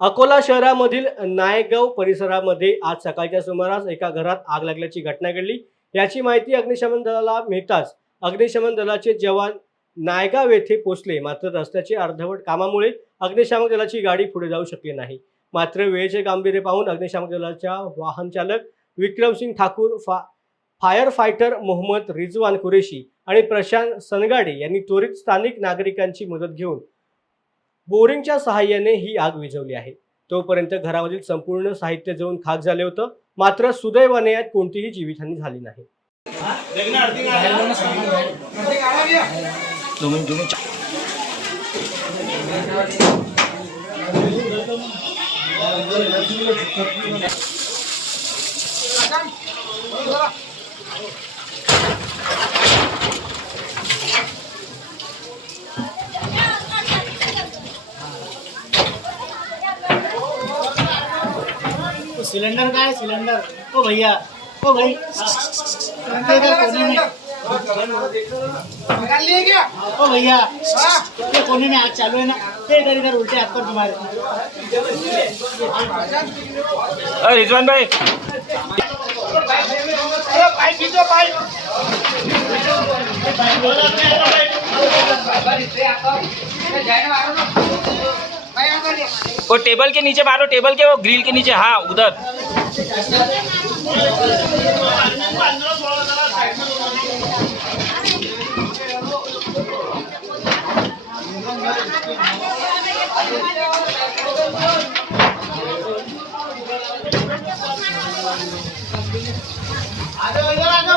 अकोला शहरामधील नायगाव परिसरामध्ये आज सकाळच्या सुमारास एका घरात आग लागल्याची घटना घडली। याची माहिती अग्निशमन दलाला मिळताच अग्निशमन दलाचे जवान नायगाव येथे पोहोचले। मात्र रस्त्याचे अर्धवट कामामुळे अग्निशमन दलाची गाडी पुढे जाऊ शकली नाही। मात्र वेळेचे गांभीर्य पाहून अग्निशमन दलाच्या वाहन चालक विक्रमसिंग ठाकूर, फायर फायटर मोहम्मद रिजवान कुरेशी आणि प्रशांत सनगाडे यांनी त्वरित स्थानिक नागरिकांची मदत घेऊन बोरिंगच्या सहाय्याने ही आग विझवली आहे। तोपर्यंत घरामधील संपूर्ण साहित्य जळून खाक झाले होतं। मात्र सुदैवाने यात कोणतीही जीवितहानी झाली नाही। सिलेंडर का है? सिलेंडर ओ भैया, ओ भाई निकाल लिए क्या? ओ भैया ये कोने में आग चालू है ना, ये इधर इधर उल्टे हाथ पर तुम्हारे। रिजवान भाई पाइप खींचो, पाइप वो टेबल के नीचे मारो, टेबल के वो ग्रिल के नीचे, हाँ उधर। आ जाओ इधर, आ जाओ।